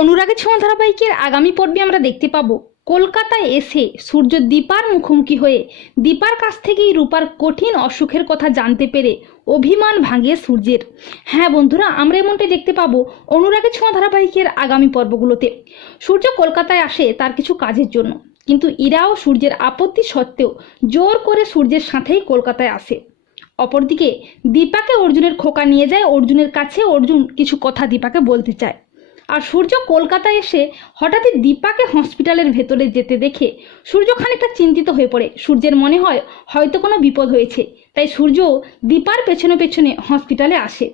অনুরাগের ছোঁয়া ধারাবাহিকের আগামী পর্বে আমরা দেখতে পাবো কলকাতায় এসে সূর্য দীপার মুখোমুখি হয়ে দীপার কাছ থেকেই রূপার কঠিন অসুখের কথা জানতে পেরে অভিমান ভাঙে সূর্যের। হ্যাঁ বন্ধুরা, আমরা এমনটাই দেখতে পাবো অনুরাগের ছোঁয়া ধারাবাহিকের আগামী পর্বগুলোতে। সূর্য কলকাতায় আসে তার কিছু কাজের জন্য, কিন্তু ইরা ও সূর্যের আপত্তি সত্ত্বেও জোর করে সূর্যের সাথেই কলকাতায় আসে। অপরদিকে দীপাকে অর্জুনের খোকা নিয়ে যায়, অর্জুনের কাছে অর্জুন কিছু কথা দীপাকে বলতে চায়। আর সূর্য কলকাতা এসে হঠাৎই দীপাকে হসপিটালের ভেতরে যেতে দেখে সূর্য খানিকটা চিন্তিত হয়ে পড়ে। সূর্যের মনে হয় হয়তো কোনো বিপদ হয়েছে, তাই সূর্য দীপার পেছনে পেছনে হসপিটালে আসে।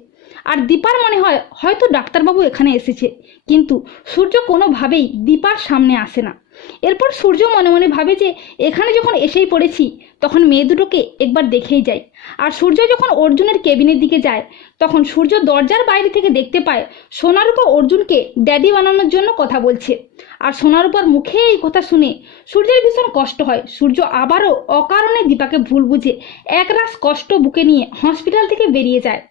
আর দীপার মনে হয় হয়তো ডাক্তারবাবু এখানে এসেছে, কিন্তু সূর্য কোনোভাবেই দীপার সামনে আসে না। এরপর সূর্য মনে মনে ভাবে যে এখানে যখন এসেই পড়েছি, তখন মেয়ে দুটোকে একবার দেখেই যাই। আর সূর্য যখন অর্জুনের কেবিনের দিকে যায়, তখন সূর্য দরজার বাইরে থেকে দেখতে পায় সোনারূপা অর্জুনকে ড্যাডি বানানোর জন্য কথা বলছে। আর সোনারূপার মুখে এই কথা শুনে সূর্যের ভীষণ কষ্ট হয়। সূর্য আবারও অকারণে দীপাকে ভুল বুঝে একরাশ কষ্ট বুকে নিয়ে হসপিটাল থেকে বেরিয়ে যায়।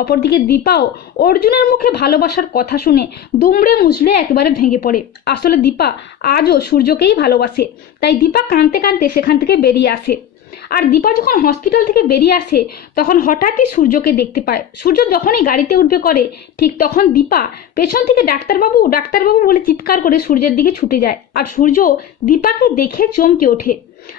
অপরদিকে দীপাও অর্জুনের মুখে ভালোবাসার কথা শুনে দুমড়ে মুচড়ে একেবারে ভেঙে পড়ে। আসলে দীপা আজও সূর্যকেই ভালোবাসে, তাই দীপা কাঁদতে কাঁদতে সেখান থেকে বেরিয়ে আসে। আর দীপা যখন হসপিটাল থেকে বেরিয়ে আসে, তখন হঠাৎই সূর্যকে দেখতে পায়। সূর্য যখনই গাড়িতে উঠবে করে, ঠিক তখন দীপা পেছন থেকে ডাক্তারবাবু ডাক্তারবাবু বলে চিৎকার করে সূর্যের দিকে ছুটে যায়। আর সূর্য দীপাকে দেখে চমকে ওঠে।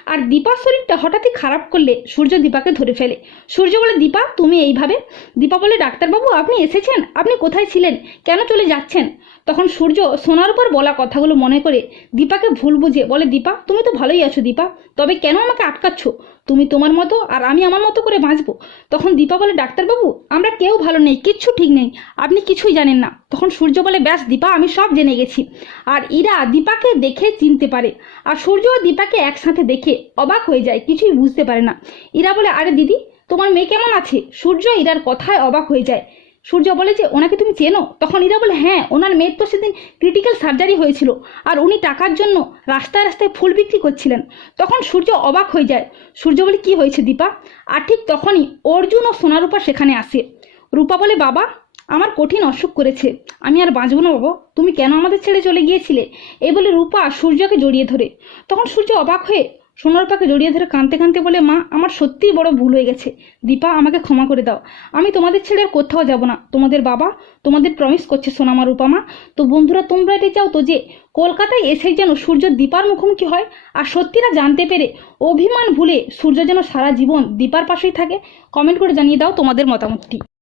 আর দীপার শরীরটা হঠাৎই খারাপ করলে সূর্য দীপাকে ধরে ফেলে। সূর্য বলে, দীপা, তুমি এইভাবে? দীপা বলে, ডাক্তারবাবু, আপনি এসেছেন? আপনি কোথায় ছিলেন? কেন চলে যাচ্ছেন? তখন সূর্য সোনার উপর বলা কথাগুলো মনে করে দীপাকে ভুল বুঝে বলে, দীপা, তুমি তো ভালোই আছো দীপা, তবে কেন আমাকে আটকাচ্ছ? তুমি তোমার মতো আর আমি আমার মতো করে বাঁচবো? তখন দীপা বলে, ডাক্তারবাবু, আমরা কেউ ভালো নেই, কিচ্ছু ঠিক নেই, আপনি কিছুই জানেন না। তখন সূর্য বলে, ব্যাস দীপা, আমি সব জেনে গেছি। আর ইরা দীপাকে দেখে চিনতে পারে, আর সূর্য ও দীপাকে একসাথে দেখে অবাক হয়ে যায়, কিছুই বুঝতে পারে না। ইরা বলে, আরে দিদি, তোমার মেয়ে কেমন আছে? সূর্য ইরার কথায় অবাক হয়ে যায় সূর্য বলে যে, ওনাকে তুমি চেনো? তখন ইরা বলে হ্যাঁ ওনার মেয়ের তো সেদিন ক্রিটিক্যাল সার্জারি হয়েছিল আর উনি টাকার জন্য রাস্তায় রাস্তায় ফুল বিক্রি করছিলেন। তখন সূর্য অবাক হয়ে যায়। সূর্য বলে, কি হয়েছে দীপা? আর ঠিক তখনই অর্জুন ও সোনারূপা সেখানে আসে। রূপা বলে, বাবা, আমার কঠিন অসুখ করেছে। আমি আর বাঁচবো না, বাবা। তুমি কেন আমাদের ছেড়ে চলে গিয়েছিলে? এই বলে রূপা সূর্যকে জড়িয়ে ধরে। তখন সূর্য অবাক হয়ে সোনারূপাকে জড়িয়ে ধরে কাঁদতে কাঁদতে বলে, মা, আমার সত্যিই বড় ভুল হয়ে গেছে। দীপা, আমাকে ক্ষমা করে দাও। আমি তোমাদের ছেড়ে আর কোথাও যাব না। তোমাদের বাবা তোমাদের প্রমিস করছে সোনামা রূপা মা। তো বন্ধুরা, তোমরা এটা চাও তো যে, কলকাতায় এসে যেন সূর্য দীপার মুখোমুখি হয়? আর সত্যিরা জানতে পেরে অভিমান ভুলে সূর্য যেন সারা জীবন দীপার পাশেই থাকে? কমেন্ট করে জানিয়ে দাও তোমাদের মতামতটি।